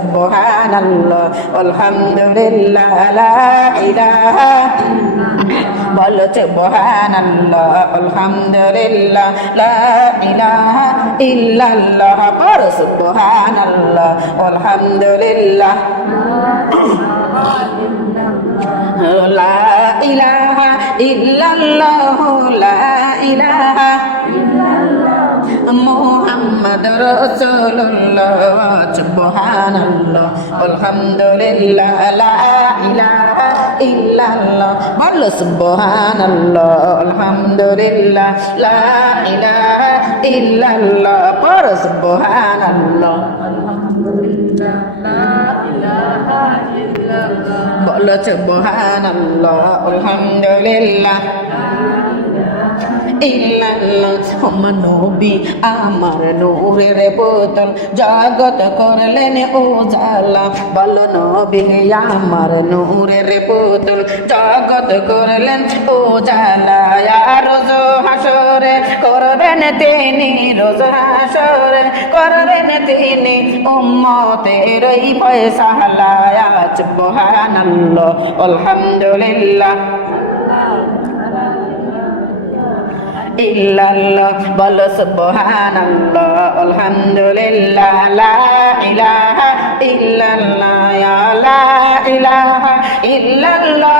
সুবহানাল্লাহ, আলহামদুলিল্লাহ, লা ইলাহা বলো সুবহানাল্লাহ, আলহামদুলিল্লাহ, লা ইলাহা ইল্লাল্লাহ। পড়ো সুবহানাল্লাহ, আলহামদুলিল্লাহ। লা ইলাহা ইল্লাল্লাহ, লা ইলাহা রসুল্লাহ সুবহানাল্লাহ আলহামদুলিল্লাহ লা ইলাহা ইল্লাল্লাহ বলো সুবহানাল্লাহ আলহামদুলিল্লাহ লা ইলাহা ইল্লাল্লাহ পড়ো সুবহানাল্লাহ বলো সুবহানাল্লাহ আলহামদুলিল্লাহ ইল্লাল্লাহ নবী আমার নূরের বোতল জগত করলেন উজালা। বলো নবী, আমার নূরের বোতল জগত করলেন উজালা। রোজ হাসরে করবেন তিনি, রোজ হাসরে করবেন তিনি। উম্মতের এই পয়সা হালায়া সুবহানাল্লাহ, আলহামদুলিল্লাহ। ইল্লাল্লাহ বলো সুবহানাল্লাহ আলহামদুলিল্লাহ লা ইলাহা ইল্লাল্লাহ লা ইলাহা ইল্লাল্লাহ।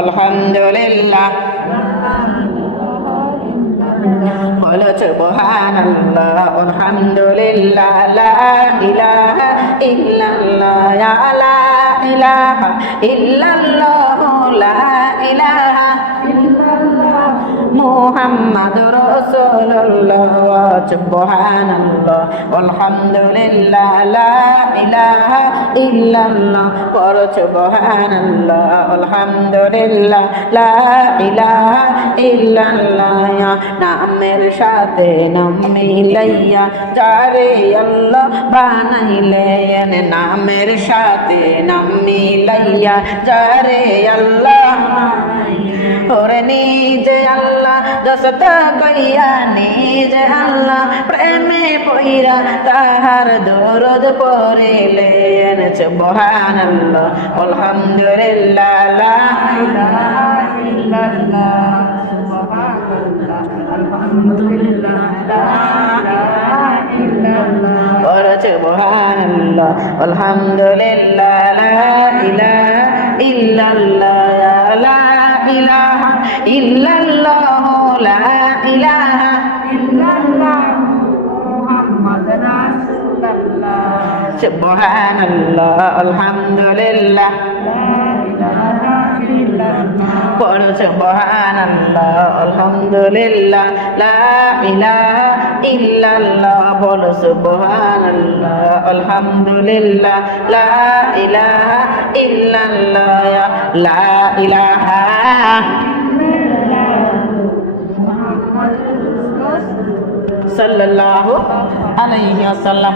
আলহামদুলিল্লাহ। বলো সুবহানাল্লাহ আলহামদুলিল্লাহ লা ইলাহা ইল্লাল্লাহ লা ইলাহা ইল্লাল্লাহ লা ইলাহা মুহাম্মাদ রাসূলুল্লাহ সুবহানাল্লাহ আলহামদুলিল্লাহ লা ইলাহা ইল্লাল্লাহ পর সুবহানাল্লাহ আলহামদুলিল্লাহ লা ইলাহা ইল্লাল্লাহ নামের সাথে নাম মিলাইয়া যারে আল্লাহ বানাইলেন নামের সাথে নাম মিলাইয়া যারে আল্লাহ ওরে নিজে আল্লাহ দশত কইয়া নিজে আল্লাহ প্রেমে পইরা তাহার দরদ পড়িলেন। সুবহানাল্লাহ, আলহামদুলিল্লাহ, লা ইলাহা আলহামদুলিল্লাহ লা ইলাহা ইল্লাল্লাহ আলহামদুলিল্লাহ, লা ইল্লাল্লাহ মুহাম্মদ রাসূলুল্লাহ সুবহানাল্লাহ, আলহামদুলিল্লাহ। পড়ো সুবহানাল্লাহ, আলহামদুলিল্লাহ। লা ইলাহা ইল্লাল্লাহ বলো সুবহানাল্লাহ, আলহামদুলিল্লাহ। লা ইলাহা ইল্লাল্লাহ, লা صلى الله عليه وسلم.